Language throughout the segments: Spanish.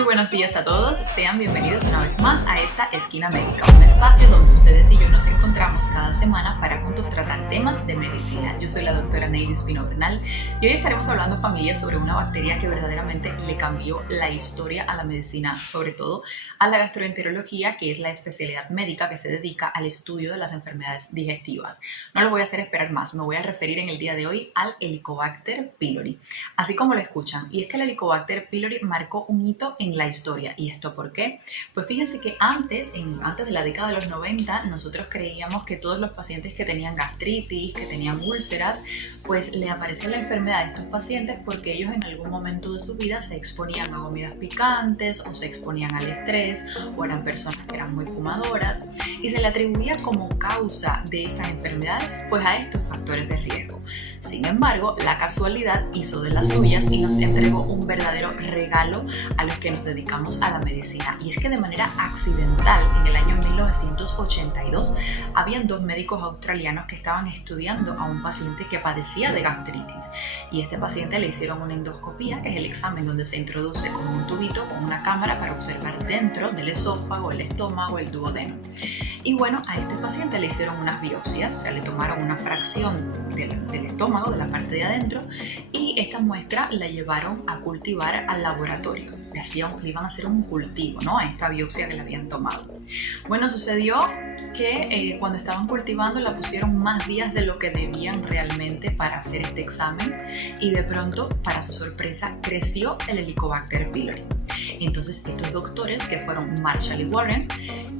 Muy buenos días a todos, sean bienvenidos una vez más a esta Esquina Médica, un espacio donde ustedes y yo nos encontramos cada semana para juntos tratar temas de medicina. Yo soy la doctora Neidy Espino Bernal y hoy estaremos hablando, familia, sobre una bacteria que verdaderamente le cambió la historia a la medicina, sobre todo a la gastroenterología, que es la especialidad médica que se dedica al estudio de las enfermedades digestivas. No lo voy a hacer esperar más, me voy a referir en el día de hoy al Helicobacter pylori, así como lo escuchan. Y es que el Helicobacter pylori marcó un hito en la historia. ¿Y esto por qué? Pues fíjense que antes de la década de los 90, nosotros creíamos que todos los pacientes que tenían gastritis, que tenían úlceras, pues le aparecía la enfermedad a estos pacientes porque ellos en algún momento de su vida se exponían a comidas picantes o se exponían al estrés o eran personas que eran muy fumadoras y se le atribuía como causa de estas enfermedades pues a estos factores de riesgo. Sin embargo, la casualidad hizo de las suyas y nos entregó un verdadero regalo a los que nos dedicamos a la medicina. Y es que de manera accidental, en el año 1982, habían dos médicos australianos que estaban estudiando a un paciente que padecía de gastritis. Y a este paciente le hicieron una endoscopía, que es el examen donde se introduce con un tubito, con una cámara para observar dentro del esófago, el estómago, el duodeno. Y bueno, a este paciente le hicieron unas biopsias, o sea, le tomaron una fracción del estómago, de la parte de adentro, y esta muestra la llevaron a cultivar al laboratorio. Le iban a hacer un cultivo, ¿no?, a esta biopsia que le habían tomado. Bueno, sucedió que cuando estaban cultivando la pusieron más días de lo que debían realmente para hacer este examen y de pronto, para su sorpresa, creció el Helicobacter pylori. Entonces estos doctores, que fueron Marshall y Warren,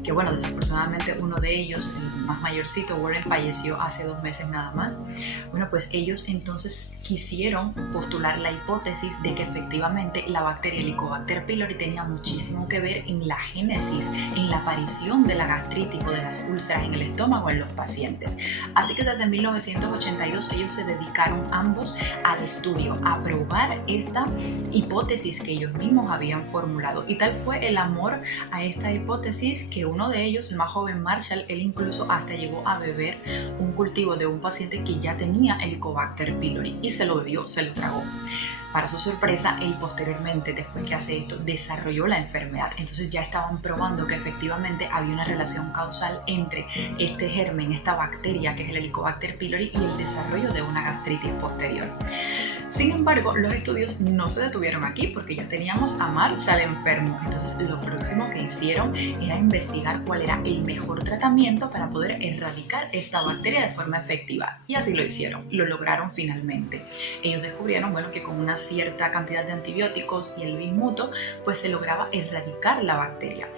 que bueno, desafortunadamente uno de ellos, el más mayorcito, Warren, falleció hace 2 meses nada más. Bueno, pues ellos entonces quisieron postular la hipótesis de que efectivamente la bacteria Helicobacter pylori tenía muchísimo que ver en la génesis, en la aparición de la gastritis o de las úlceras en el estómago en los pacientes. Así que desde 1982 ellos se dedicaron ambos al estudio, a probar esta hipótesis que ellos mismos habían formulado. Y tal fue el amor a esta hipótesis que uno de ellos, el más joven Marshall, él incluso hasta llegó a beber un cultivo de un paciente que ya tenía Helicobacter pylori y se lo bebió, se lo tragó. Para su sorpresa, él posteriormente, después que hace esto, desarrolló la enfermedad. Entonces ya estaban probando que efectivamente había una relación causal entre este germen, esta bacteria que es el Helicobacter pylori y el desarrollo de una gastritis posterior. Sin embargo, los estudios no se detuvieron aquí porque ya teníamos a Marshall enfermo. Entonces lo próximo que hicieron era investigar cuál era el mejor tratamiento para poder erradicar esta bacteria de forma efectiva. Y así lo hicieron, lo lograron finalmente. Ellos descubrieron, bueno, que con una cierta cantidad de antibióticos y el bismuto, pues se lograba erradicar la bacteria.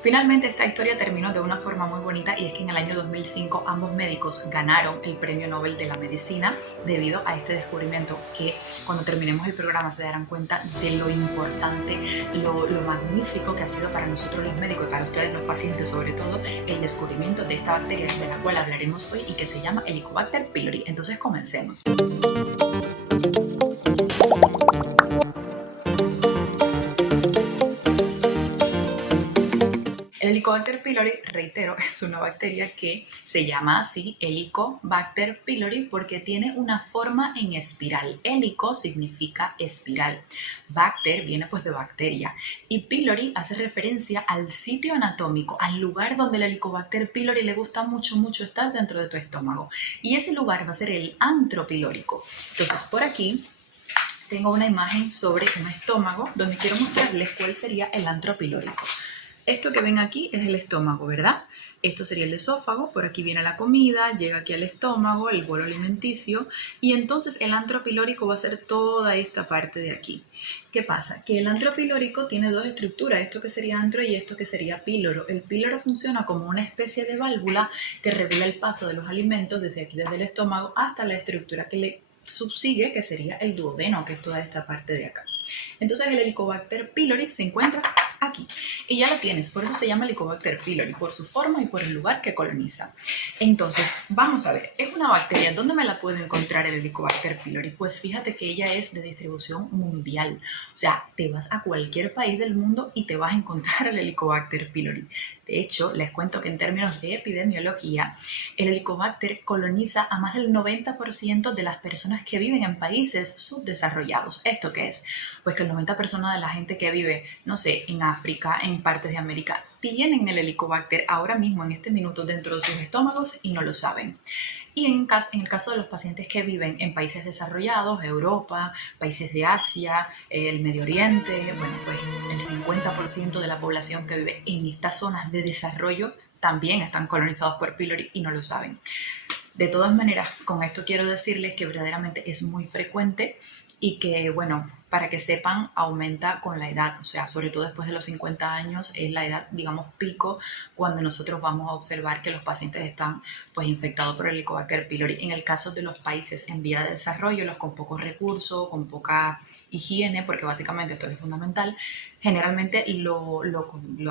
Finalmente esta historia terminó de una forma muy bonita y es que en el año 2005 ambos médicos ganaron el Premio Nobel de la Medicina debido a este descubrimiento que cuando terminemos el programa se darán cuenta de lo importante, lo magnífico que ha sido para nosotros los médicos y para ustedes los pacientes sobre todo el descubrimiento de esta bacteria de la cual hablaremos hoy y que se llama Helicobacter pylori. Entonces comencemos. El Helicobacter pylori, reitero, es una bacteria que se llama así Helicobacter pylori porque tiene una forma en espiral. Helico significa espiral. Bacter viene pues de bacteria y pylori hace referencia al sitio anatómico, al lugar donde el Helicobacter pylori le gusta mucho estar dentro de tu estómago. Y ese lugar va a ser el antro pilórico. Entonces por aquí tengo una imagen sobre un estómago donde quiero mostrarles cuál sería el antro pilórico. Esto que ven aquí es el estómago, ¿verdad? Esto sería el esófago, por aquí viene la comida, llega aquí al estómago, el bolo alimenticio, y entonces el antro pilórico va a ser toda esta parte de aquí. ¿Qué pasa? Que el antro pilórico tiene dos estructuras, esto que sería antro y esto que sería píloro. El píloro funciona como una especie de válvula que regula el paso de los alimentos desde aquí, desde el estómago, hasta la estructura que le subsigue, que sería el duodeno, que es toda esta parte de acá. Entonces el Helicobacter pylori se encuentra aquí. Y ya lo tienes, por eso se llama Helicobacter pylori, por su forma y por el lugar que coloniza. Entonces, vamos a ver, es una bacteria. ¿Dónde me la puedo encontrar el Helicobacter pylori? Pues fíjate que ella es de distribución mundial. O sea, te vas a cualquier país del mundo y te vas a encontrar el Helicobacter pylori. De hecho, les cuento que en términos de epidemiología, el Helicobacter coloniza a más del 90% de las personas que viven en países subdesarrollados. ¿Esto qué es? Pues que el 90% de la gente que vive, no sé, en África, en partes de América, tienen el Helicobacter ahora mismo, en este minuto, dentro de sus estómagos y no lo saben. Y en el caso de los pacientes que viven en países desarrollados, Europa, países de Asia, el Medio Oriente, bueno, pues el 50% de la población que vive en estas zonas de desarrollo también están colonizados por pylori y no lo saben. De todas maneras, con esto quiero decirles que verdaderamente es muy frecuente y que, bueno, para que sepan, aumenta con la edad, o sea, sobre todo después de los 50 años es la edad, digamos, pico, cuando nosotros vamos a observar que los pacientes están pues infectados por el Helicobacter pylori. En el caso de los países en vía de desarrollo, los con pocos recursos, con poca higiene, porque básicamente esto es fundamental, generalmente lo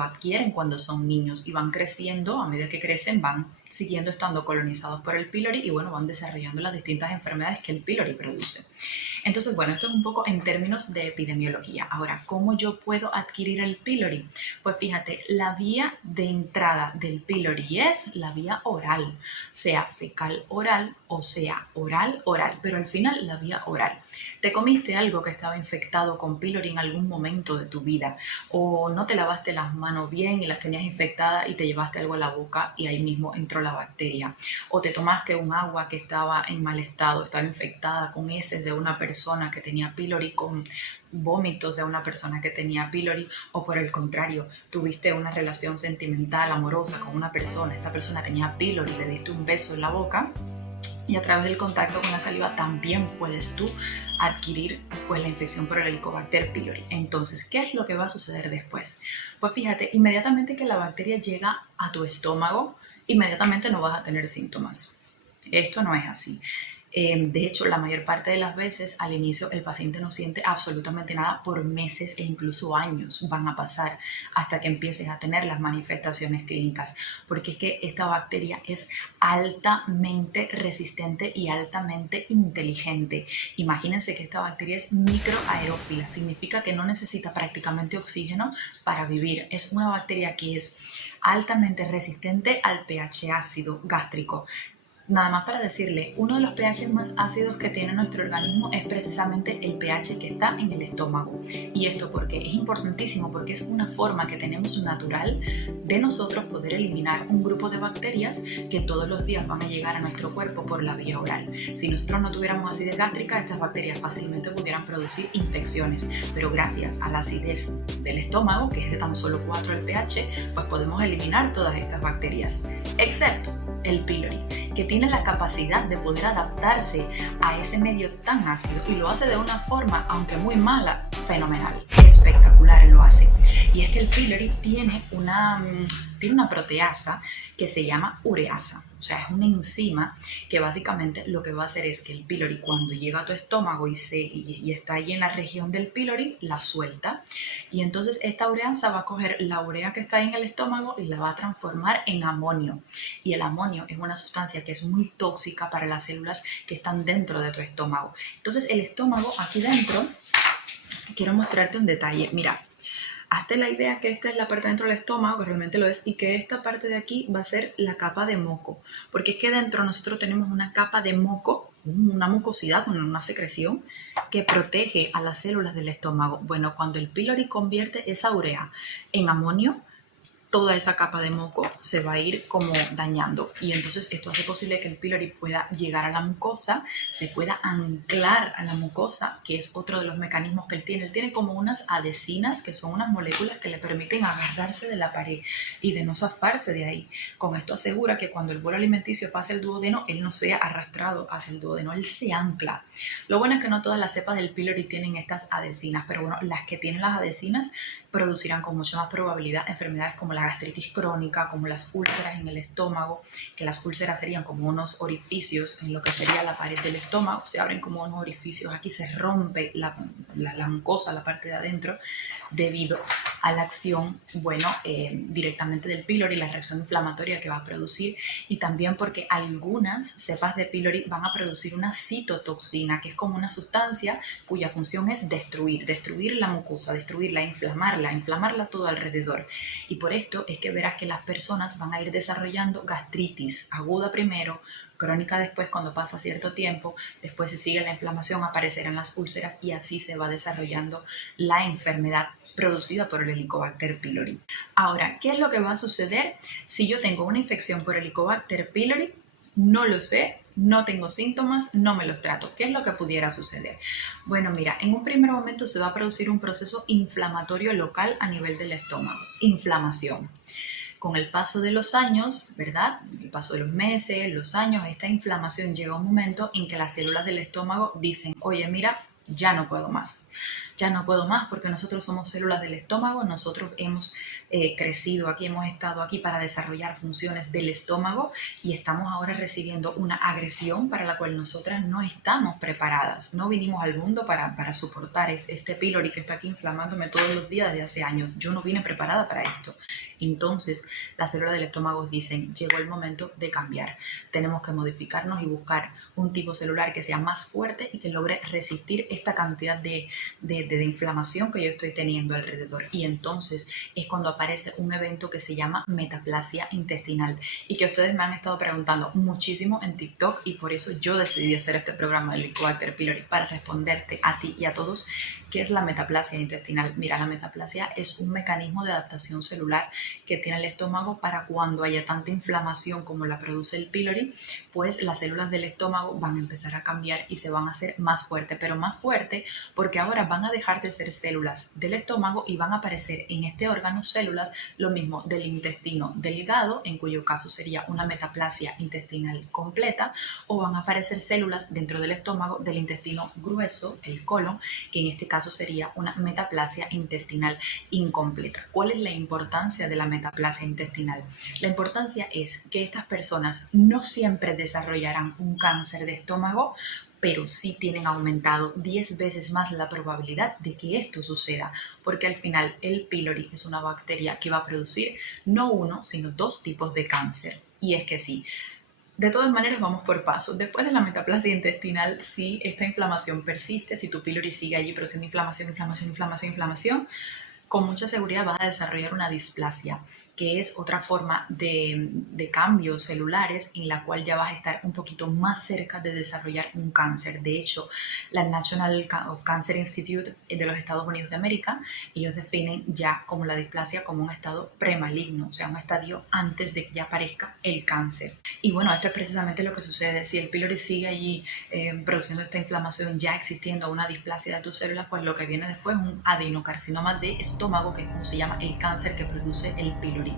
adquieren cuando son niños y van creciendo, a medida que crecen van siguiendo estando colonizados por el pylori y bueno, van desarrollando las distintas enfermedades que el pylori produce. Entonces, bueno, esto es un poco en términos de epidemiología. Ahora, ¿cómo yo puedo adquirir el pylori? Pues fíjate, la vía de entrada del pylori es la vía oral, sea fecal oral o sea oral oral, pero al final la vía oral. Te comiste algo que estaba infectado con pylori en algún momento de tu vida o no te lavaste las manos bien y las tenías infectadas y te llevaste algo a la boca y ahí mismo entró la bacteria, o te tomaste un agua que estaba en mal estado, estaba infectada con heces de una persona que tenía pylori, con vómitos de una persona que tenía pylori, o por el contrario, tuviste una relación sentimental, amorosa con una persona, esa persona tenía pylori, le diste un beso en la boca y a través del contacto con la saliva también puedes tú adquirir pues la infección por el Helicobacter pylori. Entonces, ¿qué es lo que va a suceder después? Pues fíjate, inmediatamente que la bacteria llega a tu estómago, inmediatamente no vas a tener síntomas. Esto no es así. De hecho, la mayor parte de las veces al inicio el paciente no siente absolutamente nada por meses e incluso años van a pasar hasta que empieces a tener las manifestaciones clínicas, porque es que esta bacteria es altamente resistente y altamente inteligente. Imagínense que esta bacteria es microaerófila, significa que no necesita prácticamente oxígeno para vivir. Es una bacteria que es altamente resistente al pH ácido gástrico. Nada más para decirle, uno de los pH más ácidos que tiene nuestro organismo es precisamente el pH que está en el estómago. ¿Y esto por qué? Es importantísimo porque es una forma que tenemos natural de nosotros poder eliminar un grupo de bacterias que todos los días van a llegar a nuestro cuerpo por la vía oral. Si nosotros no tuviéramos acidez gástrica, estas bacterias fácilmente pudieran producir infecciones, pero gracias a la acidez del estómago, que es de tan solo 4 el pH, pues podemos eliminar todas estas bacterias, excepto el pylori, que tiene la capacidad de poder adaptarse a ese medio tan ácido y lo hace de una forma, aunque muy mala, fenomenal, espectacular lo hace. Y es que el pylori tiene una proteasa que se llama ureasa. O sea, es una enzima que básicamente lo que va a hacer es que el pylori, cuando llega a tu estómago y está ahí en la región del pylori, la suelta. Y entonces esta ureasa va a coger la urea que está ahí en el estómago y la va a transformar en amonio. Y el amonio es una sustancia que es muy tóxica para las células que están dentro de tu estómago. Entonces el estómago, aquí dentro, quiero mostrarte un detalle. Mira, hazte la idea que esta es la parte dentro del estómago, que realmente lo es, y que esta parte de aquí va a ser la capa de moco. Porque es que dentro nosotros tenemos una capa de moco, una mucosidad, una secreción que protege a las células del estómago. Bueno, cuando el pylori convierte esa urea en amonio, toda esa capa de moco se va a ir como dañando y entonces esto hace posible que el pylori pueda llegar a la mucosa, se pueda anclar a la mucosa, que es otro de los mecanismos que él tiene. Él tiene como unas adhesinas, que son unas moléculas que le permiten agarrarse de la pared y de no zafarse de ahí. Con esto asegura que cuando el bolo alimenticio pase el duodeno, él no sea arrastrado hacia el duodeno, él se ancla. Lo bueno es que no todas las cepas del pylori tienen estas adhesinas, pero bueno, las que tienen las adhesinas producirán con mucha más probabilidad enfermedades como la gastritis crónica, como las úlceras en el estómago, que las úlceras serían como unos orificios en lo que sería la pared del estómago, se abren como unos orificios, aquí se rompe la mucosa, la parte de adentro, debido a la acción, directamente del pylori, la reacción inflamatoria que va a producir, y también porque algunas cepas de pylori van a producir una citotoxina, que es como una sustancia cuya función es destruir la mucosa, destruirla, inflamarla todo alrededor. Y por esto es que verás que las personas van a ir desarrollando gastritis aguda primero, crónica después cuando pasa cierto tiempo, después se sigue la inflamación, aparecerán las úlceras y así se va desarrollando la enfermedad producida por el Helicobacter pylori. Ahora, ¿qué es lo que va a suceder si yo tengo una infección por Helicobacter pylori? No lo sé, no tengo síntomas, no me los trato. ¿Qué es lo que pudiera suceder? Bueno, mira, en un primer momento se va a producir un proceso inflamatorio local a nivel del estómago, inflamación. Con el paso de los años, ¿verdad? El paso de los meses, los años, esta inflamación llega a un momento en que las células del estómago dicen, oye, mira, ya no puedo más. Ya no puedo más porque nosotros somos células del estómago, nosotros hemos crecido aquí, hemos estado aquí para desarrollar funciones del estómago y estamos ahora recibiendo una agresión para la cual nosotras no estamos preparadas. No vinimos al mundo para soportar este pylori que está aquí inflamándome todos los días desde hace años. Yo no vine preparada para esto. Entonces, las células del estómago dicen, llegó el momento de cambiar. Tenemos que modificarnos y buscar un tipo celular que sea más fuerte y que logre resistir esta cantidad de inflamación que yo estoy teniendo alrededor. Y entonces es cuando aparece un evento que se llama metaplasia intestinal y que ustedes me han estado preguntando muchísimo en TikTok, y por eso yo decidí hacer este programa del Helicobacter pylori, para responderte a ti y a todos qué es la metaplasia intestinal. Mira, la metaplasia es un mecanismo de adaptación celular que tiene el estómago para cuando haya tanta inflamación como la produce el pylori, pues las células del estómago van a empezar a cambiar y se van a hacer más fuertes, pero más fuerte porque ahora van a dejar de ser células del estómago y van a aparecer en este órgano células, lo mismo del intestino delgado, en cuyo caso sería una metaplasia intestinal completa, o van a aparecer células dentro del estómago del intestino grueso, el colon, que en este caso sería una metaplasia intestinal incompleta. ¿Cuál es la importancia de la metaplasia intestinal? La importancia es que estas personas no siempre desarrollarán un cáncer de estómago, pero sí tienen aumentado 10 veces más la probabilidad de que esto suceda, porque al final el pylori es una bacteria que va a producir no uno, sino dos tipos de cáncer. Y es que sí, de todas maneras vamos por pasos. Después de la metaplasia intestinal, si esta inflamación persiste, si tu pylori sigue allí produciendo inflamación, con mucha seguridad vas a desarrollar una displasia, que es otra forma de cambios celulares en la cual ya vas a estar un poquito más cerca de desarrollar un cáncer. De hecho, la National Cancer Institute de los Estados Unidos de América, ellos definen ya como la displasia como un estado premaligno, o sea, un estadio antes de que ya aparezca el cáncer. Y bueno, esto es precisamente lo que sucede. Si el pylori sigue allí produciendo esta inflamación, ya existiendo una displasia de tus células, pues lo que viene después es un adenocarcinoma de estómago, que es como se llama el cáncer que produce el pylori.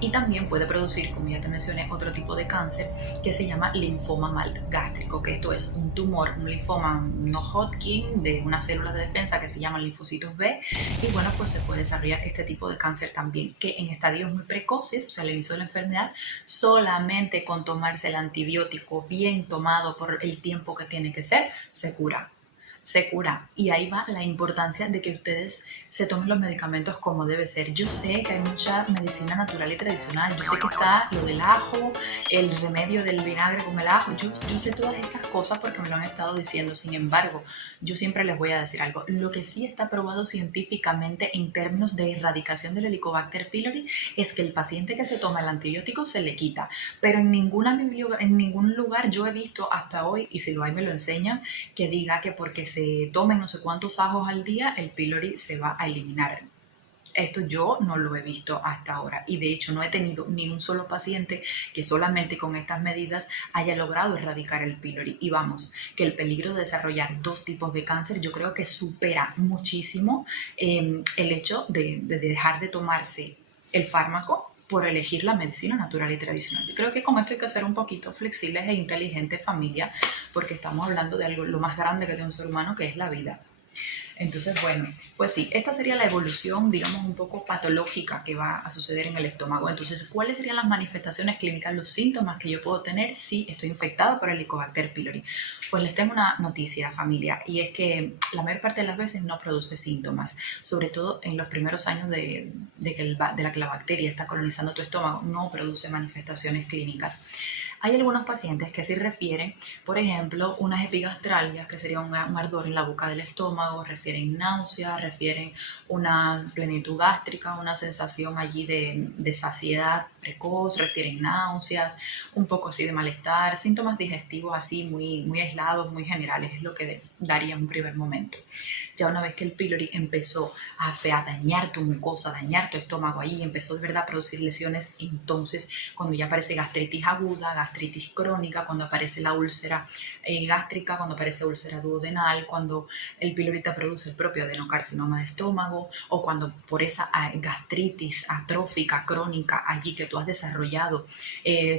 Y también puede producir, como ya te mencioné, otro tipo de cáncer que se llama linfoma gástrico, que esto es un tumor, un linfoma no Hodgkin de unas células de defensa que se llaman linfocitos B, y bueno, pues se puede desarrollar este tipo de cáncer también, que en estadios muy precoces, o sea, al inicio de la enfermedad, solamente con tomarse el antibiótico bien tomado por el tiempo que tiene que ser, se cura. Y ahí va la importancia de que ustedes se tomen los medicamentos como debe ser. Yo sé que hay mucha medicina natural y tradicional, yo sé que está lo del ajo, el remedio del vinagre con el ajo, yo sé todas estas cosas porque me lo han estado diciendo. Sin embargo, yo siempre les voy a decir algo: lo que sí está probado científicamente en términos de erradicación del Helicobacter pylori es que el paciente que se toma el antibiótico se le quita, pero en ningún lugar yo he visto hasta hoy, y si lo hay me lo enseñan, que diga que porque se tomen no sé cuántos ajos al día el pylori se va a eliminar. Esto yo no lo he visto hasta ahora, y de hecho no he tenido ni un solo paciente que solamente con estas medidas haya logrado erradicar el pylori. Y vamos, que el peligro de desarrollar dos tipos de cáncer yo creo que supera muchísimo el hecho de dejar de tomarse el fármaco por elegir la medicina natural y tradicional. Yo creo que con esto hay que ser un poquito flexibles e inteligentes, familia, porque estamos hablando de algo, lo más grande que tiene un ser humano, que es la vida. Entonces, bueno, pues sí, esta sería la evolución, digamos, un poco patológica que va a suceder en el estómago. Entonces, ¿cuáles serían las manifestaciones clínicas, los síntomas que yo puedo tener si estoy infectada por el Helicobacter pylori? Pues les tengo una noticia, familia, y es que la mayor parte de las veces no produce síntomas, sobre todo en los primeros años de la que la bacteria está colonizando tu estómago, no produce manifestaciones clínicas. Hay algunos pacientes que sí refieren, por ejemplo, unas epigastralgias, que sería un ardor en la boca del estómago, refieren náuseas, refieren una plenitud gástrica, una sensación allí de saciedad precoz, refieren náuseas, un poco así de malestar, síntomas digestivos así muy aislados, muy generales, es lo que daría en un primer momento. Ya una vez que el pylori empezó a dañar tu mucosa, a dañar tu estómago ahí, empezó de verdad a producir lesiones, entonces cuando ya aparece gastritis aguda, gastritis crónica, cuando aparece la úlcera gástrica, cuando aparece úlcera duodenal, cuando el pylori te produce el propio adenocarcinoma de estómago, o cuando por esa gastritis atrófica crónica allí que tú has desarrollado,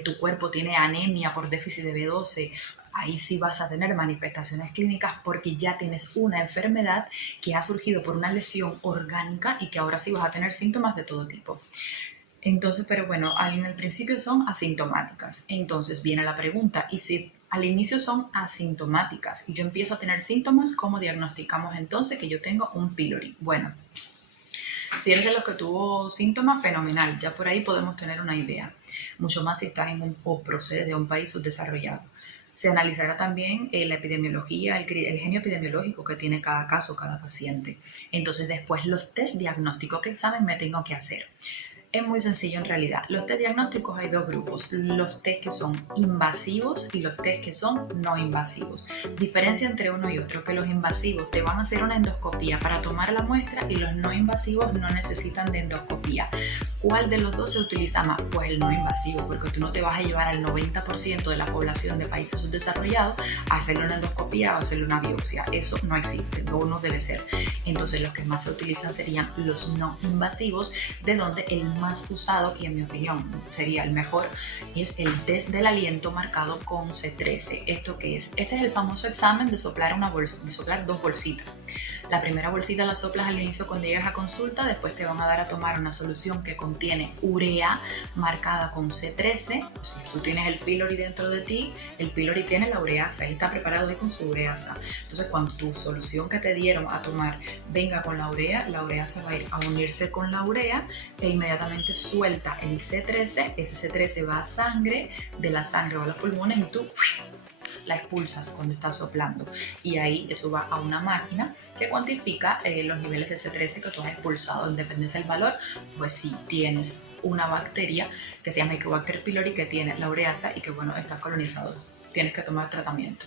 tu cuerpo tiene anemia por déficit de B12, ahí sí vas a tener manifestaciones clínicas porque ya tienes una enfermedad que ha surgido por una lesión orgánica y que ahora sí vas a tener síntomas de todo tipo. Entonces, pero bueno, en el principio son asintomáticas. Entonces viene la pregunta, ¿y si al inicio son asintomáticas y yo empiezo a tener síntomas, cómo diagnosticamos entonces que yo tengo un pylori? Bueno, si eres de los que tuvo síntomas, fenomenal, ya por ahí podemos tener una idea, mucho más si estás o procedes de un país subdesarrollado. Se analizará también la epidemiología, el genio epidemiológico que tiene cada caso, cada paciente. Entonces después los test diagnósticos, ¿qué examen me tengo que hacer? Es muy sencillo en realidad. Los test diagnósticos hay dos grupos, los test que son invasivos y los test que son no invasivos. Diferencia entre uno y otro, que los invasivos te van a hacer una endoscopía para tomar la muestra y los no invasivos no necesitan de endoscopía. ¿Cuál de los dos se utiliza más? Pues el no invasivo, porque tú no te vas a llevar al 90% de la población de países subdesarrollados a hacerle una endoscopía o hacerle una biopsia. Eso no existe, no debe ser. Entonces los que más se utilizan serían los no invasivos, de donde el más usado y en mi opinión sería el mejor es el test del aliento marcado con C13. ¿Esto qué es? Este es el famoso examen de soplar dos bolsitas. La primera bolsita la soplas al inicio cuando llegas a consulta, después te van a dar a tomar una solución que contiene urea marcada con C13. Si tú tienes el pylori dentro de ti, el pylori tiene la ureasa, él está preparado ahí con su ureasa. Entonces cuando tu solución que te dieron a tomar venga con la ureasa va a ir a unirse con la urea e inmediatamente suelta el C13, ese C13 va a sangre, de la sangre va a los pulmones y tú la expulsas cuando estás soplando y ahí eso va a una máquina que cuantifica los niveles de C13 que tú has expulsado. En dependencia del valor, pues si tienes una bacteria que se llama Helicobacter pylori que tiene la ureasa y que bueno, está colonizado, tienes que tomar tratamiento.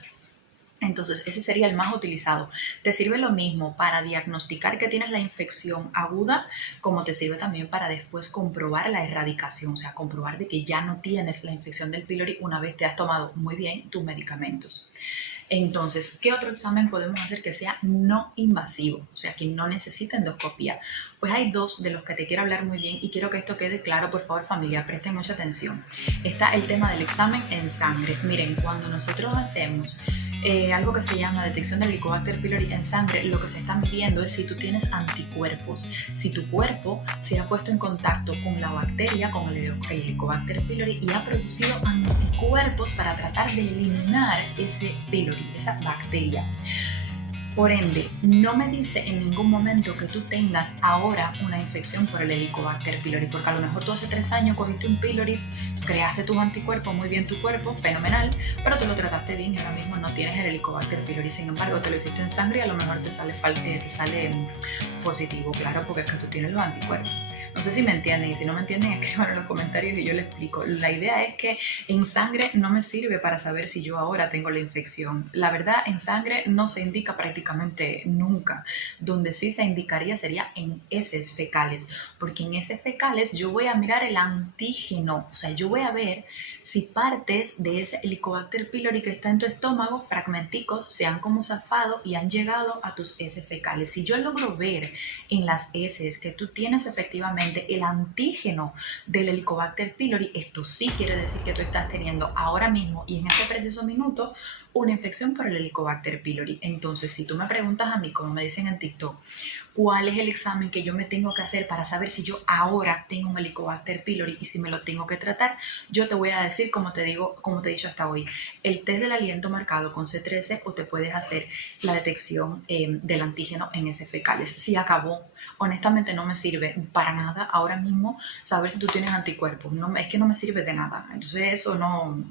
Entonces ese sería el más utilizado. Te sirve lo mismo para diagnosticar que tienes la infección aguda, como te sirve también para después comprobar la erradicación, o sea, comprobar de que ya no tienes la infección del pylori una vez te has tomado muy bien tus medicamentos. Entonces, ¿qué otro examen podemos hacer que sea no invasivo? O sea, que no necesita endoscopía. Pues hay dos de los que te quiero hablar muy bien y quiero que esto quede claro, por favor, familia, presten mucha atención. Está el tema del examen en sangre. Miren, cuando nosotros hacemos algo que se llama detección del Helicobacter pylori en sangre, lo que se está midiendo es si tú tienes anticuerpos, si tu cuerpo se ha puesto en contacto con la bacteria, con el Helicobacter pylori y ha producido anticuerpos para tratar de eliminar ese pylori, esa bacteria. Por ende, no me dice en ningún momento que tú tengas ahora una infección por el Helicobacter pylori, porque a lo mejor tú hace 3 años cogiste un pylori, creaste tus anticuerpos, muy bien tu cuerpo, fenomenal, pero te lo trataste bien y ahora mismo no tienes el Helicobacter pylori. Sin embargo, te lo hiciste en sangre y a lo mejor te sale positivo, claro, porque es que tú tienes los anticuerpos. No sé si me entienden, y si no me entienden, escriban en los comentarios y yo les explico. La idea es que en sangre no me sirve para saber si yo ahora tengo la infección. La verdad, en sangre no se indica prácticamente nunca. Donde sí se indicaría sería en heces fecales, porque en heces fecales yo voy a mirar el antígeno, o sea, yo voy a ver si partes de ese Helicobacter pylori que está en tu estómago, fragmenticos, se han como zafado y han llegado a tus heces fecales. Si yo logro ver en las heces que tú tienes efectivamente el antígeno del Helicobacter pylori, esto sí quiere decir que tú estás teniendo ahora mismo y en este preciso minuto una infección por el Helicobacter pylori. Entonces, si tú me preguntas a mí, como me dicen en TikTok, cuál es el examen que yo me tengo que hacer para saber si yo ahora tengo un Helicobacter pylori y si me lo tengo que tratar, yo te voy a decir, como te he dicho hasta hoy, el test del aliento marcado con C13 o te puedes hacer la detección del antígeno en heces fecales. Si acabó, honestamente no me sirve para nada ahora mismo saber si tú tienes anticuerpos. No, es que no me sirve de nada. Entonces eso no.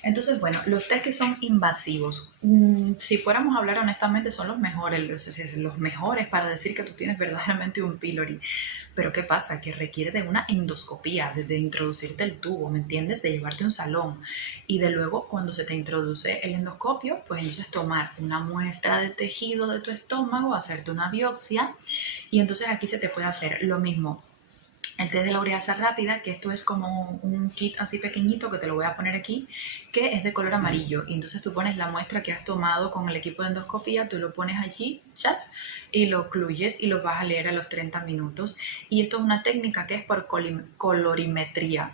Entonces, bueno, los test que son invasivos, si fuéramos a hablar honestamente, son los mejores para decir que tú tienes verdaderamente un pylori. Pero ¿qué pasa? Que requiere de una endoscopía, de introducirte el tubo, ¿me entiendes? De llevarte a un salón. Y de luego, cuando se te introduce el endoscopio, pues entonces tomar una muestra de tejido de tu estómago, hacerte una biopsia, y entonces aquí se te puede hacer lo mismo. El test de la ureasa rápida, que esto es como un kit así pequeñito que te lo voy a poner aquí, que es de color amarillo. Y entonces tú pones la muestra que has tomado con el equipo de endoscopía, tú lo pones allí, chas, y lo ocluyes y lo vas a leer a los 30 minutos. Y esto es una técnica que es por colorimetría.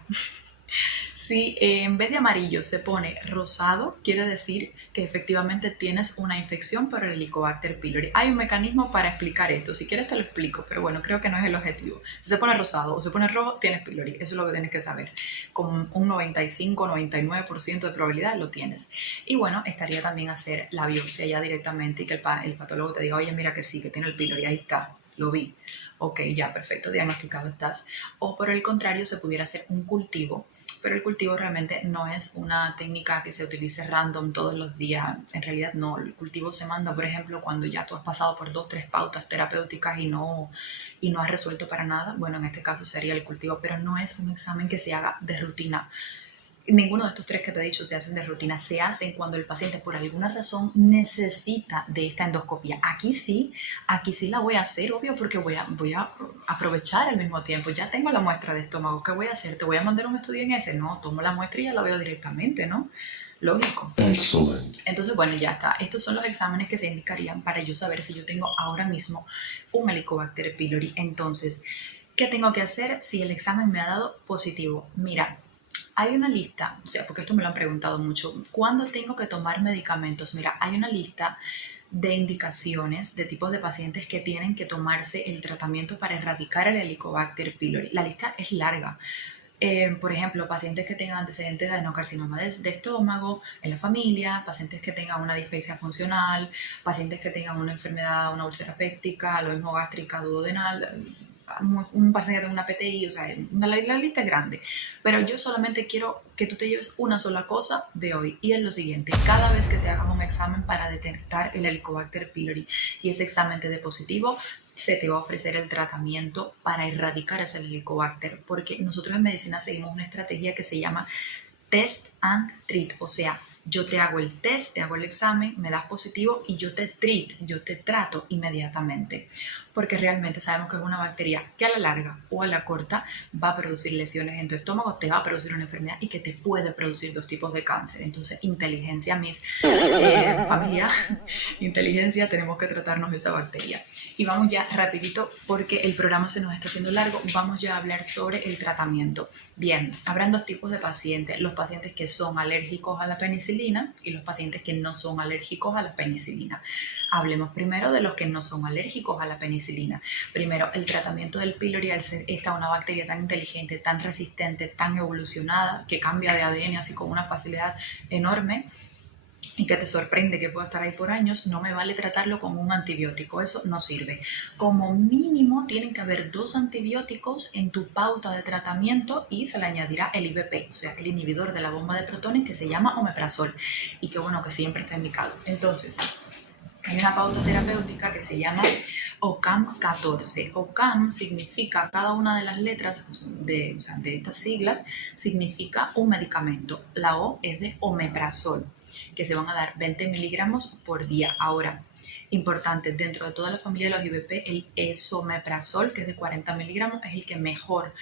Si en vez de amarillo se pone rosado, quiere decir que efectivamente tienes una infección por el Helicobacter pylori. Hay un mecanismo para explicar esto, si quieres te lo explico, pero bueno, creo que no es el objetivo. Si se pone rosado o se pone rojo, tienes pylori, eso es lo que tienes que saber. Con un 95-99% de probabilidad lo tienes. Y bueno, estaría también hacer la biopsia ya directamente y que el patólogo te diga, oye, mira que sí, que tiene el pylori, ahí está. Lo vi. Ok, ya, perfecto, diagnosticado estás. O por el contrario, se pudiera hacer un cultivo, pero el cultivo realmente no es una técnica que se utilice random todos los días. En realidad no, el cultivo se manda, por ejemplo, cuando ya tú has pasado por 2-3 pautas terapéuticas y no has resuelto para nada. Bueno, en este caso sería el cultivo, pero no es un examen que se haga de rutina. Ninguno de estos tres que te he dicho se hacen de rutina, se hacen cuando el paciente por alguna razón necesita de esta endoscopia. Aquí sí la voy a hacer, obvio, porque voy a aprovechar al mismo tiempo. Ya tengo la muestra de estómago, ¿qué voy a hacer? ¿Te voy a mandar un estudio en ese? No, tomo la muestra y ya la veo directamente, ¿no? Lógico. Excelente. Entonces, bueno, ya está. Estos son los exámenes que se indicarían para yo saber si yo tengo ahora mismo un Helicobacter pylori. Entonces, ¿qué tengo que hacer si el examen me ha dado positivo? Mira, hay una lista, o sea, porque esto me lo han preguntado mucho, ¿cuándo tengo que tomar medicamentos? Mira, hay una lista de indicaciones de tipos de pacientes que tienen que tomarse el tratamiento para erradicar el Helicobacter pylori. La lista es larga. Por ejemplo, pacientes que tengan antecedentes de adenocarcinoma de estómago en la familia, pacientes que tengan una dispepsia funcional, pacientes que tengan una enfermedad, una úlcera péptica, lo mismo gástrica, duodenal, un paciente que tenga una PTI, o sea, la lista es grande. Pero yo solamente quiero que tú te lleves una sola cosa de hoy, y es lo siguiente: cada vez que te hagan un examen para detectar el Helicobacter pylori y ese examen te dé positivo, se te va a ofrecer el tratamiento para erradicar ese Helicobacter, porque nosotros en medicina seguimos una estrategia que se llama Test and Treat, o sea, yo te hago el test, te hago el examen, me das positivo y yo te trato inmediatamente, porque realmente sabemos que es una bacteria que a la larga o a la corta va a producir lesiones en tu estómago, te va a producir una enfermedad y que te puede producir 2 tipos de cáncer. Entonces, inteligencia, familia, inteligencia, tenemos que tratarnos de esa bacteria. Y vamos ya rapidito, porque el programa se nos está haciendo largo, vamos ya a hablar sobre el tratamiento. Bien, habrán 2 tipos de pacientes: los pacientes que son alérgicos a la penicilina y los pacientes que no son alérgicos a la penicilina. Hablemos primero de los que no son alérgicos a la penicilina. Primero, el tratamiento del pylori, al ser esta una bacteria tan inteligente, tan resistente, tan evolucionada, que cambia de ADN así con una facilidad enorme y que te sorprende que pueda estar ahí por años, no me vale tratarlo con un antibiótico, eso no sirve. Como mínimo tienen que haber 2 antibióticos en tu pauta de tratamiento y se le añadirá el IBP, o sea, el inhibidor de la bomba de protones, que se llama omeprazol y que bueno, que siempre está indicado. Entonces, hay una pauta terapéutica que se llama OCAM 14. OCAM significa, cada una de las letras de estas siglas significa un medicamento. La O es de omeprazol, que se van a dar 20 miligramos por día. Ahora, importante, dentro de toda la familia de los IBP, el esomeprazol, que es de 40 miligramos, es el que mejor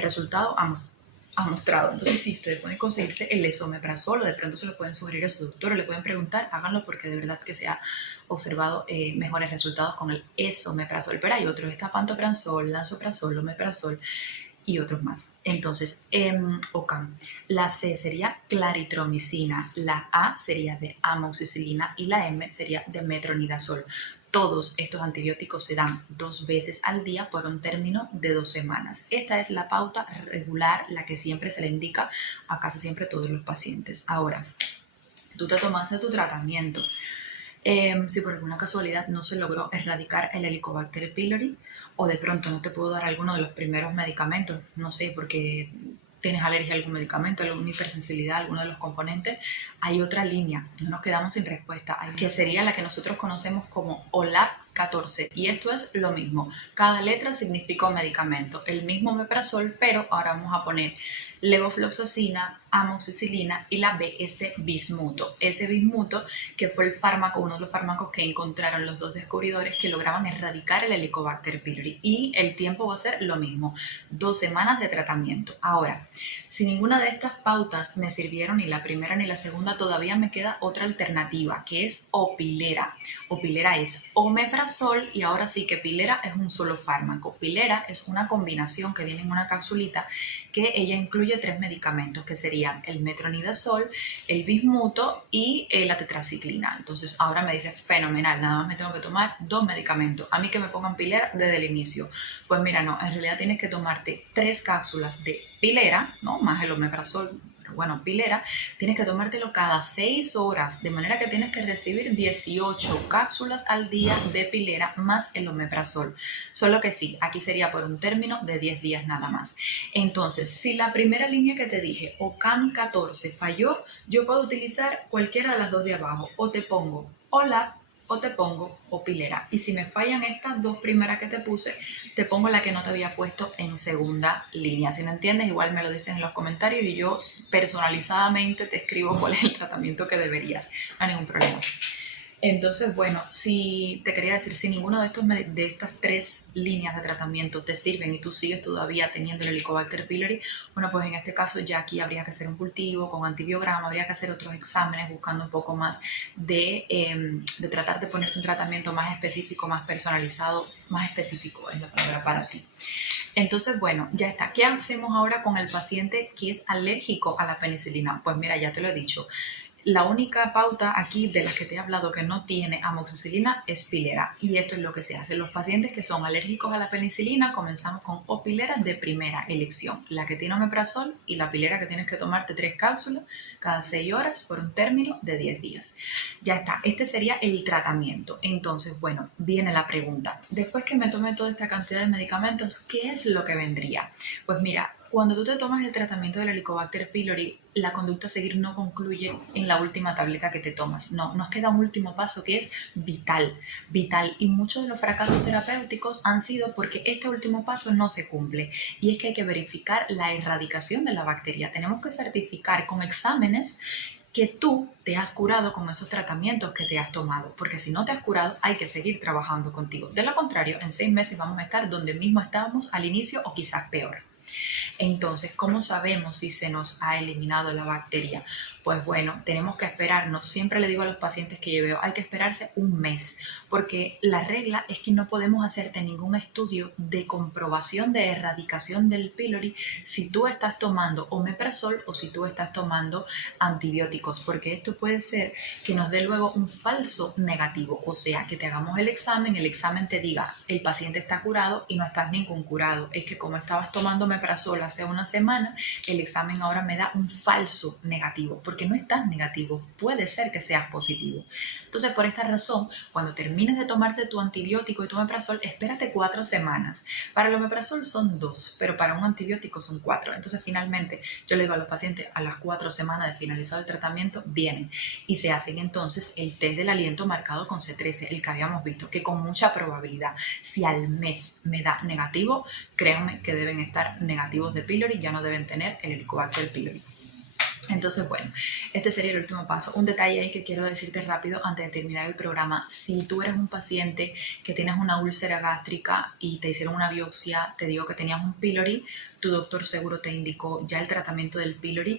resultado ha mostrado. Entonces, si ustedes pueden conseguirse el esomeprazol, o de pronto se lo pueden sugerir a su doctor o le pueden preguntar, háganlo, porque de verdad que se ha observado mejores resultados con el esomeprazol. Pero hay otros: está pantoprazol, lansoprazol, omeprazol. y otros más. Entonces, OCAM. La C sería claritromicina, la A sería de amoxicilina y la M sería de metronidazol. Todos estos antibióticos se dan 2 veces al día por un término de 2 semanas. Esta es la pauta regular, la que siempre se le indica a casi siempre todos los pacientes. Ahora, tú te tomaste tu tratamiento. Si por alguna casualidad no se logró erradicar el Helicobacter pylori o de pronto no te puedo dar alguno de los primeros medicamentos, no sé, porque tienes alergia a algún medicamento, alguna hipersensibilidad a alguno de los componentes, hay otra línea, no nos quedamos sin respuesta, que sería la que nosotros conocemos como OLAP 14 y esto es lo mismo, cada letra significa un medicamento, el mismo omeprazol, pero ahora vamos a poner levofloxacina, amoxicilina y la B es de bismuto. Ese bismuto que fue el fármaco, uno de los fármacos que encontraron los 2 descubridores que lograban erradicar el Helicobacter pylori y el tiempo va a ser lo mismo, 2 semanas de tratamiento. Ahora, si ninguna de estas pautas me sirvieron, ni la primera ni la segunda, todavía me queda otra alternativa que es Opilera. Opilera es omeprazol y ahora sí que Pilera es un solo fármaco. Pilera es una combinación que viene en una capsulita que ella incluye 3 medicamentos que serían el metronidazol, el bismuto y la tetraciclina. Entonces ahora me dice fenomenal, nada más me tengo que tomar 2 medicamentos. A mí que me pongan Pilera desde el inicio. Pues mira, no, en realidad tienes que tomarte 3 cápsulas de Pilera, ¿no? Más el omeprazol. Bueno, Pilera, tienes que tomártelo cada 6 horas, de manera que tienes que recibir 18 cápsulas al día de Pilera más el omeprazol. Solo que sí, aquí sería por un término de 10 días nada más. Entonces, si la primera línea que te dije, OCAM 14, falló, yo puedo utilizar cualquiera de las 2 de abajo, o te pongo OLAP o te pongo Opilera. Y si me fallan estas 2 primeras que te puse, te pongo la que no te había puesto en segunda línea. Si no entiendes, igual me lo dices en los comentarios y yo personalizadamente te escribo cuál es el tratamiento que deberías. No hay ningún problema. Entonces, bueno, si te quería decir, si ninguno de estas 3 líneas de tratamiento te sirven y tú sigues todavía teniendo el Helicobacter pylori, bueno, pues en este caso ya aquí habría que hacer un cultivo con antibiograma, habría que hacer otros exámenes buscando un poco más de tratar de ponerte un tratamiento más específico, más personalizado, más específico es la palabra para ti. Entonces, bueno, ya está. ¿Qué hacemos ahora con el paciente que es alérgico a la penicilina? Pues mira, ya te lo he dicho. La única pauta aquí de las que te he hablado que no tiene amoxicilina es Pilera y esto es lo que se hace. Los pacientes que son alérgicos a la penicilina comenzamos con Opilera de primera elección, la que tiene omeprazol y la Pilera que tienes que tomarte 3 cápsulas cada 6 horas por un término de 10 días. Ya está, este sería el tratamiento. Entonces, bueno, viene la pregunta. Después que me tome toda esta cantidad de medicamentos, ¿qué es lo que vendría? Pues mira, cuando tú te tomas el tratamiento del Helicobacter pylori, la conducta a seguir no concluye en la última tableta que te tomas. No, nos queda un último paso que es vital. Y muchos de los fracasos terapéuticos han sido porque este último paso no se cumple. Y es que hay que verificar la erradicación de la bacteria. Tenemos que certificar con exámenes que tú te has curado con esos tratamientos que te has tomado, porque si no te has curado hay que seguir trabajando contigo. De lo contrario, en 6 meses vamos a estar donde mismo estábamos al inicio o quizás peor. Entonces, ¿cómo sabemos si se nos ha eliminado la bacteria? Pues bueno, tenemos que esperarnos. Siempre le digo a los pacientes que yo veo, hay que esperarse un mes, porque la regla es que no podemos hacerte ningún estudio de comprobación de erradicación del pylori si tú estás tomando omeprazol o si tú estás tomando antibióticos, porque esto puede ser que nos dé luego un falso negativo, o sea, que te hagamos el examen te diga, el paciente está curado y no estás ningún curado. Es que como estabas tomando omeprazol hace una semana, el examen ahora me da un falso negativo, porque no estás negativo, puede ser que seas positivo. Entonces, por esta razón, cuando termines de tomarte tu antibiótico y tu omeprazol, espérate 4 semanas. Para el omeprazol son 2, pero para un antibiótico son 4. Entonces, finalmente, yo le digo a los pacientes, a las 4 semanas de finalizado el tratamiento, vienen y se hacen entonces el test del aliento marcado con C13, el que habíamos visto, que con mucha probabilidad, si al mes me da negativo, créanme que deben estar negativos de pylori, ya no deben tener el Helicobacter pylori. Entonces, bueno, este sería el último paso. Un detalle ahí que quiero decirte rápido antes de terminar el programa. Si tú eres un paciente que tienes una úlcera gástrica y te hicieron una biopsia, te digo que tenías un pylori, tu doctor seguro te indicó ya el tratamiento del pylori,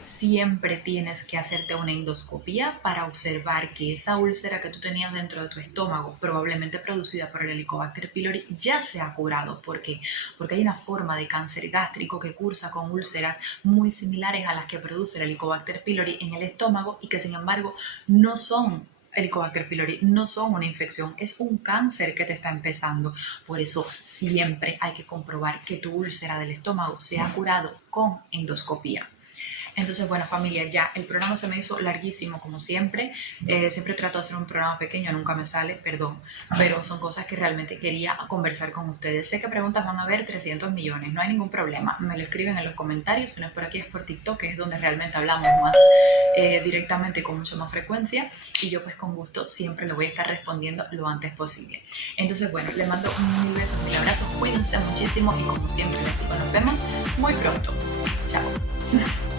siempre tienes que hacerte una endoscopía para observar que esa úlcera que tú tenías dentro de tu estómago, probablemente producida por el Helicobacter pylori, ya se ha curado. ¿Por qué? Porque hay una forma de cáncer gástrico que cursa con úlceras muy similares a las que produce el Helicobacter pylori en el estómago y que sin embargo no son Helicobacter pylori, no son una infección, es un cáncer que te está empezando. Por eso siempre hay que comprobar que tu úlcera del estómago se ha curado con endoscopía. Entonces, bueno, familia, ya el programa se me hizo larguísimo como siempre. Siempre trato de hacer un programa pequeño, nunca me sale, perdón, pero son cosas que realmente quería conversar con ustedes. Sé que preguntas van a haber 300 millones, no hay ningún problema. Me lo escriben en los comentarios, si no es por aquí es por TikTok, que es donde realmente hablamos más directamente con mucha más frecuencia, y yo pues con gusto siempre lo voy a estar respondiendo lo antes posible. Entonces, bueno, les mando mil besos, mil abrazos, cuídense muchísimo y como siempre les digo, nos vemos muy pronto. Chao.